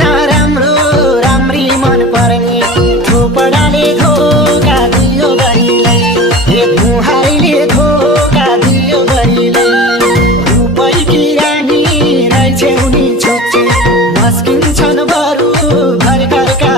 नराम्रो राम्री मन पर्ने थोपडाले धोका दियो बढीलाई एक मुहाइले धोका दियो बढीलाई रूपैकी रानी रहेछ उनी छोचे मस्किन्छन् बरु घर घरका